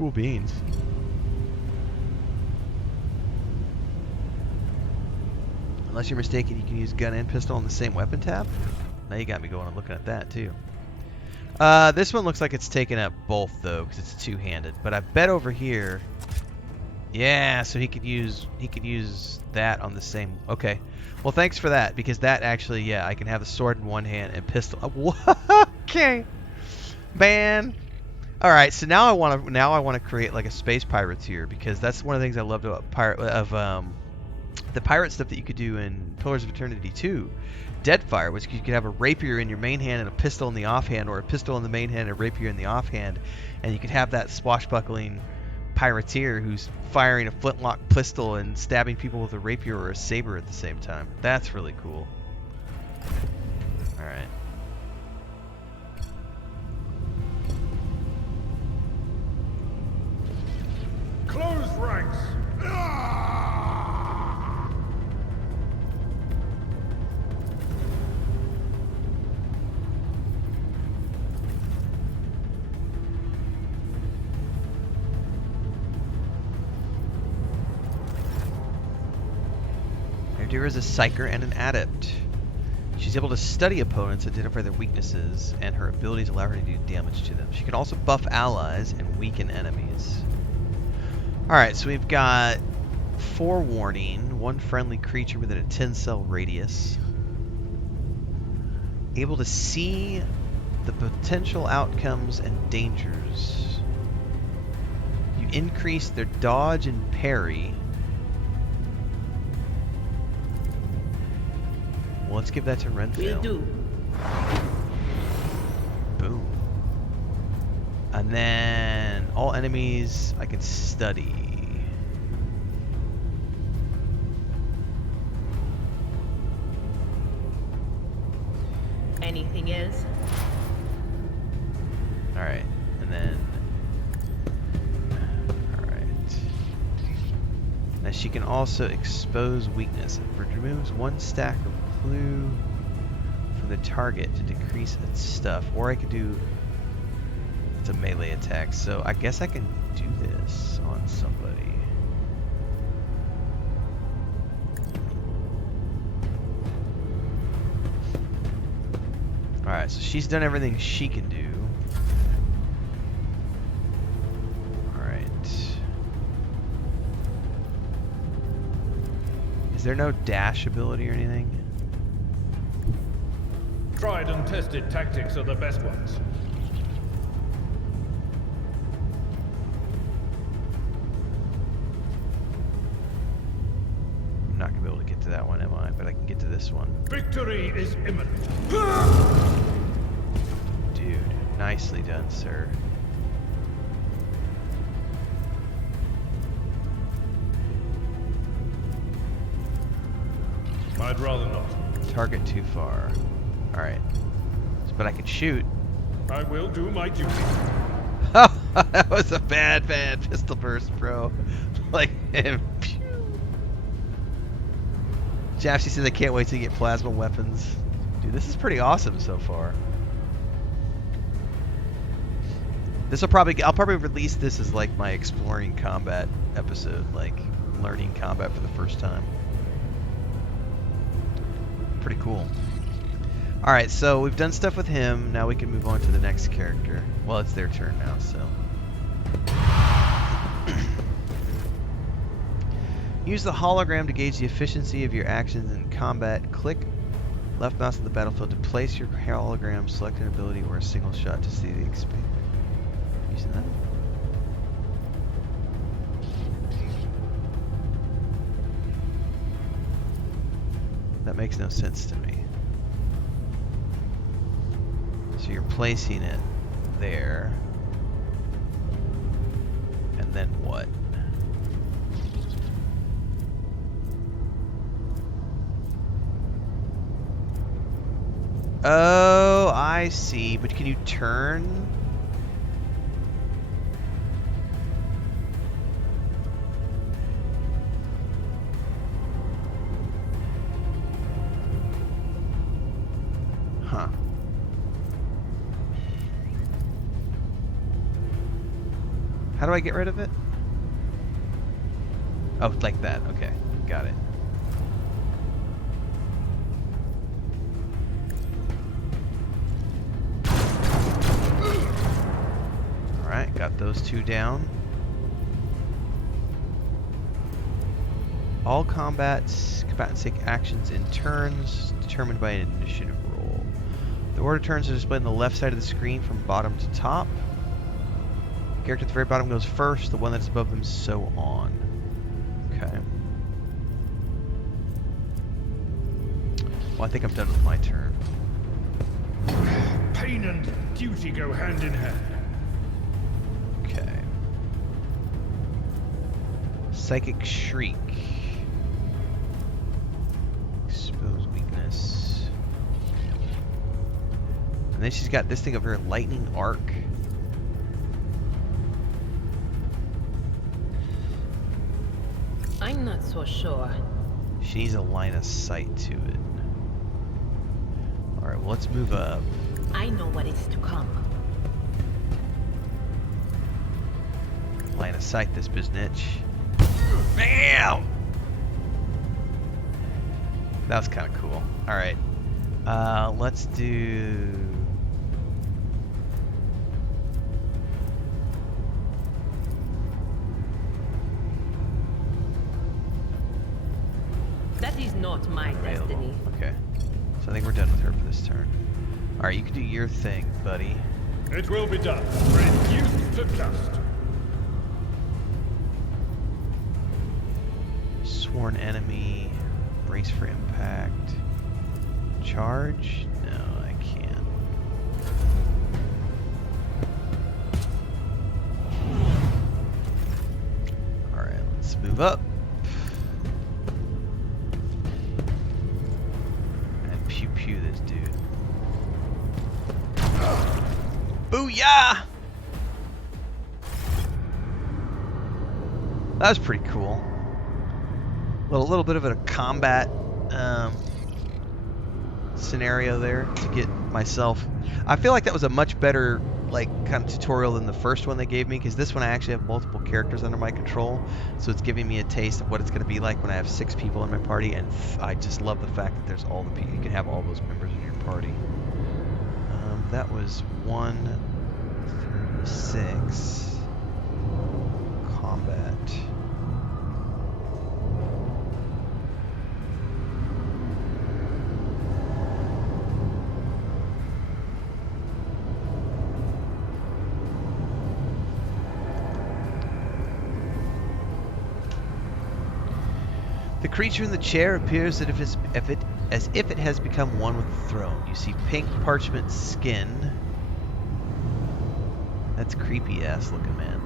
Cool beans. Unless you're mistaken, you can use gun and pistol on the same weapon tab. Now you got me going. I'm looking at that too. This one looks like it's taking up both though, because it's two-handed. But I bet over here, yeah. So he could use that on the same. Okay. Well, thanks for that, because that actually, yeah, I can have a sword in one hand and pistol. Okay, man. All right. So now I want to create like a space pirateer, because that's one of the things I loved about the pirate stuff that you could do in Pillars of Eternity 2. Deadfire, which you could have a rapier in your main hand and a pistol in the offhand, or a pistol in the main hand and a rapier in the offhand, and you could have that swashbuckling pirateer who's firing a flintlock pistol and stabbing people with a rapier or a saber at the same time. That's really cool. All right. Close ranks. There is a psyker and an adept. She's able to study opponents, identify their weaknesses, and her abilities allow her to do damage to them. She can also buff allies and weaken enemies. Alright, so we've got forewarning, one friendly creature within a 10-cell radius. Able to see the potential outcomes and dangers. You increase their dodge and parry. Well, let's give that to Renfail. Boom. And then all enemies I can study. Anything is? Alright, and then... Alright. Now she can also expose weakness. It removes one stack of clue from the target to decrease its stuff. Or I could do... It's a melee attack, so I guess I can do this on somebody. Alright, so she's done everything she can do. Alright. Is there no dash ability or anything? Tried and tested tactics are the best ones. I'm not going to be able to get to that one, am I? But I can get to this one. Victory is imminent. Dude, nicely done, sir. I'd rather not. Target too far. Alright. But I can shoot. I will do my duty. Oh, that was a bad pistol burst, bro. Like, pew. Jafsy says I can't wait to get plasma weapons. Dude, this is pretty awesome so far. I'll probably release this as like my exploring combat episode, like learning combat for the first time. Pretty cool. Alright, so we've done stuff with him. Now we can move on to the next character. Well, it's their turn now, so. Use the hologram to gauge the efficiency of your actions in combat. Click left mouse on the battlefield to place your hologram, select an ability or a single shot to see the experience. Using that? That makes no sense to me. So you're placing it there. And then what? Oh, I see. But can you turn? Huh. How do I get rid of it? Oh, like that. Okay, got it. Alright, got those two down. All combatants take actions in turns determined by an initiative roll. The order turns are displayed on the left side of the screen from bottom to top. The character at the very bottom goes first, the one that's above them so on. Okay. Well, I think I'm done with my turn. Pain and duty go hand in hand. Okay. Psychic Shriek. Expose weakness. And then she's got this thing over here, Lightning Arc. I'm not so sure. She needs a line of sight to it. Alright, well, let's move up. I know what is to come. Line of sight this biznitch. Bam! That was kind of cool. Alright. Let's do... That is not my Available. destiny. Okay. So I think we're done with her for this turn. Alright, you can do your thing, buddy. It will be done. Reduced to dust. Sworn enemy. Brace for impact. Charge? No, I can't. Alright, let's move up. And pew pew this dude. Booyah! That was pretty cool. A little bit of a combat scenario there to get myself. I feel like that was a much better kind of tutorial than the first one they gave me, because this one I actually have multiple characters under my control, so it's giving me a taste of what it's going to be like when I have 6 people in my party, and I just love the fact that there's all the people. You can have all those members of your party. That was 136 combat. The creature in the chair appears as if it has become one with the throne. You see pink parchment skin. That's creepy ass looking, man.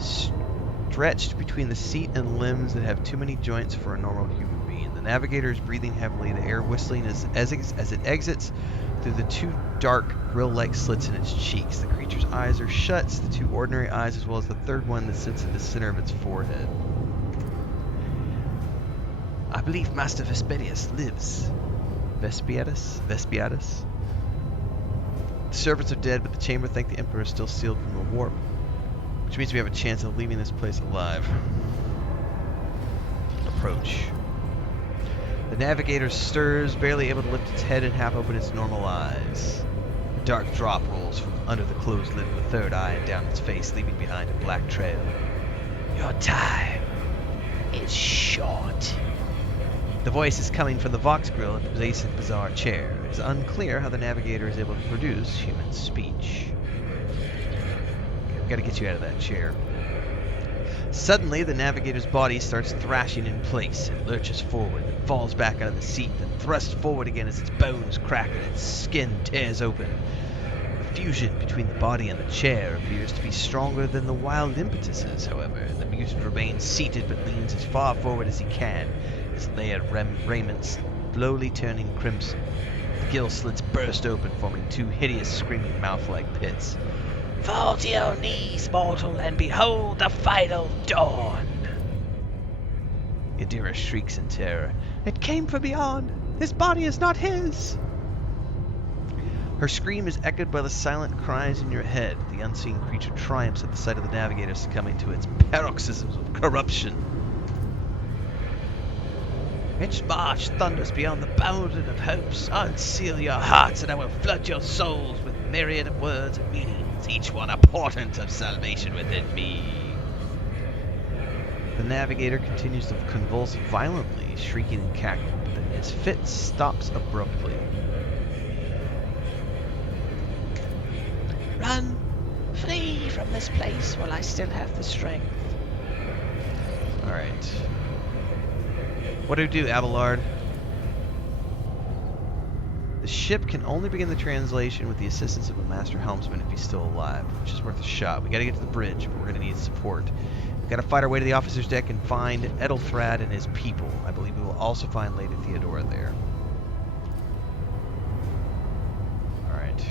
Stretched between the seat and limbs that have too many joints for a normal human being. The navigator is breathing heavily, the air whistling as it exits through the 2 dark grill-like slits in its cheeks. The creature's eyes are shut, the 2 ordinary eyes, as well as the 3rd one that sits at the center of its forehead. I believe Master Vesperius lives. Vespiatus? The servants are dead, but the chamber thank the Emperor is still sealed from the warp, which means we have a chance of leaving this place alive. Approach. The navigator stirs, barely able to lift its head and half open its normal eyes. A dark drop rolls from under the closed lid of the 3rd eye and down its face, leaving behind a black trail. Your time is short. The voice is coming from the Vox grill at the base of the bizarre chair. It is unclear how the navigator is able to produce human speech. Okay, we've got to get you out of that chair. Suddenly, the navigator's body starts thrashing in place. It lurches forward, then falls back out of the seat, then thrusts forward again as its bones crack and its skin tears open. The fusion between the body and the chair appears to be stronger than the wild impetuses, however. The mutant remains seated but leans as far forward as he can, his layered raiment slowly turning crimson. The gill slits burst open, forming 2 hideous screaming mouth-like pits. Fall to your knees, mortal, and behold the final dawn! Yadira shrieks in terror. It came from beyond! His body is not his! Her scream is echoed by the silent cries in your head. The unseen creature triumphs at the sight of the navigator succumbing to its paroxysms of corruption. Its march thunders beyond the boundary of hopes. Unseal your hearts, and I will flood your souls with myriad of words and meanings, each one a portent of salvation within me. The navigator continues to convulse violently, shrieking and cackling, but then his fit stops abruptly. Run! Flee from this place while I still have the strength. Alright. What do, Abelard? The ship can only begin the translation with the assistance of a master helmsman if he's still alive, which is worth a shot. We gotta get to the bridge, but we're gonna need support. We gotta fight our way to the officer's deck and find Edelthrad and his people. I believe we will also find Lady Theodora there. Alright.